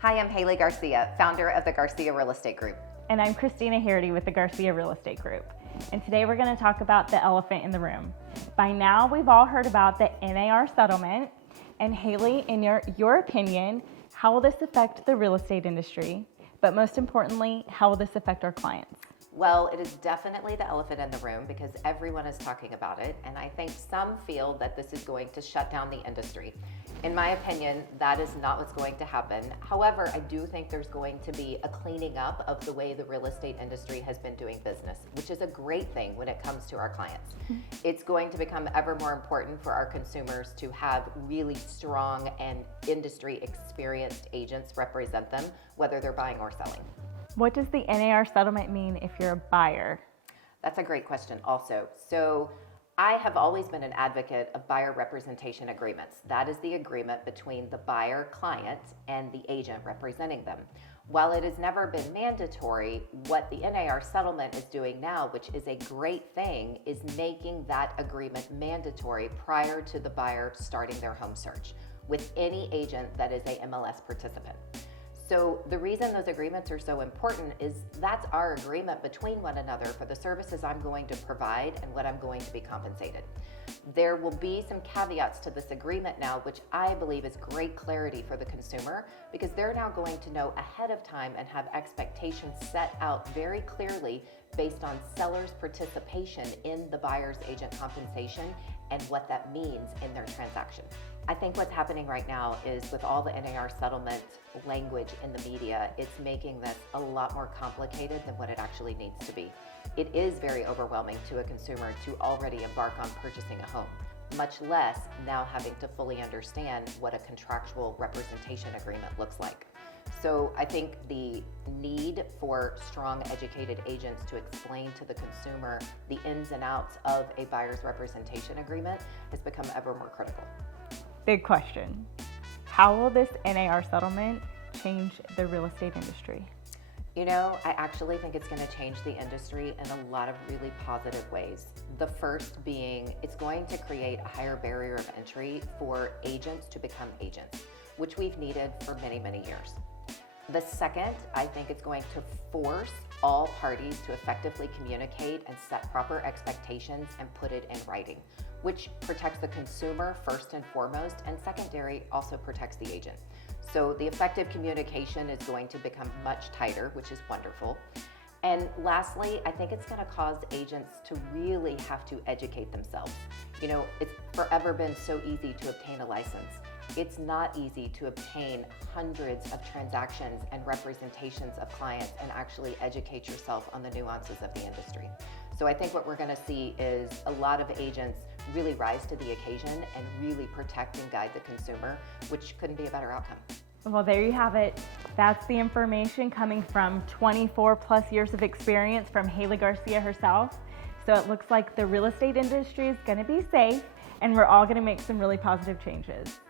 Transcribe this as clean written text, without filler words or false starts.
Hi, I'm Haley Garcia, founder of the Garcia Real Estate Group. And I'm Christina Harity with the Garcia Real Estate Group. And today we're going to talk about the elephant in the room. By now, we've all heard about the NAR settlement. And Haley, in your opinion, how will this affect the real estate industry? But most importantly, how will this affect our clients? Well, it is definitely the elephant in the room because everyone is talking about it. And I think some feel that this is going to shut down the industry. In my opinion, that is not what's going to happen. However, I do think there's going to be a cleaning up of the way the real estate industry has been doing business, which is a great thing when it comes to our clients. It's going to become ever more important for our consumers to have really strong and industry experienced agents represent them, whether they're buying or selling. What does the NAR settlement mean if you're a buyer? That's a great question also. So I have always been an advocate of buyer representation agreements. That is the agreement between the buyer client and the agent representing them. While it has never been mandatory, what the NAR settlement is doing now, which is a great thing, is making that agreement mandatory prior to the buyer starting their home search with any agent that is a MLS participant. So the reason those agreements are so important is that's our agreement between one another for the services I'm going to provide and what I'm going to be compensated. There will be some caveats to this agreement now, which I believe is great clarity for the consumer because they're now going to know ahead of time and have expectations set out very clearly based on seller's participation in the buyer's agent compensation and what that means in their transaction. I think what's happening right now is with all the NAR settlement language in the media, it's making this a lot more complicated than what it actually needs to be. It is very overwhelming to a consumer to already embark on purchasing a home, much less now having to fully understand what a contractual representation agreement looks like. So I think the need for strong, educated agents to explain to the consumer the ins and outs of a buyer's representation agreement has become ever more critical. Big question. How will this NAR settlement change the real estate industry? You know, I actually think it's going to change the industry in a lot of really positive ways. The first being it's going to create a higher barrier of entry for agents to become agents, which we've needed for many, many years. The second, I think it's going to force all parties to effectively communicate and set proper expectations and put it in writing, which protects the consumer first and foremost, and secondary also protects the agent. So the effective communication is going to become much tighter, which is wonderful. And lastly, I think it's going to cause agents to really have to educate themselves. You know, it's forever been so easy to obtain a license. It's not easy to obtain hundreds of transactions and representations of clients and actually educate yourself on the nuances of the industry. So I think what we're going to see is a lot of agents really rise to the occasion and really protect and guide the consumer, which couldn't be a better outcome. Well, there you have it. That's the information coming from 24 plus years of experience from Haley Garcia herself. So it looks like the real estate industry is going to be safe and we're all going to make some really positive changes.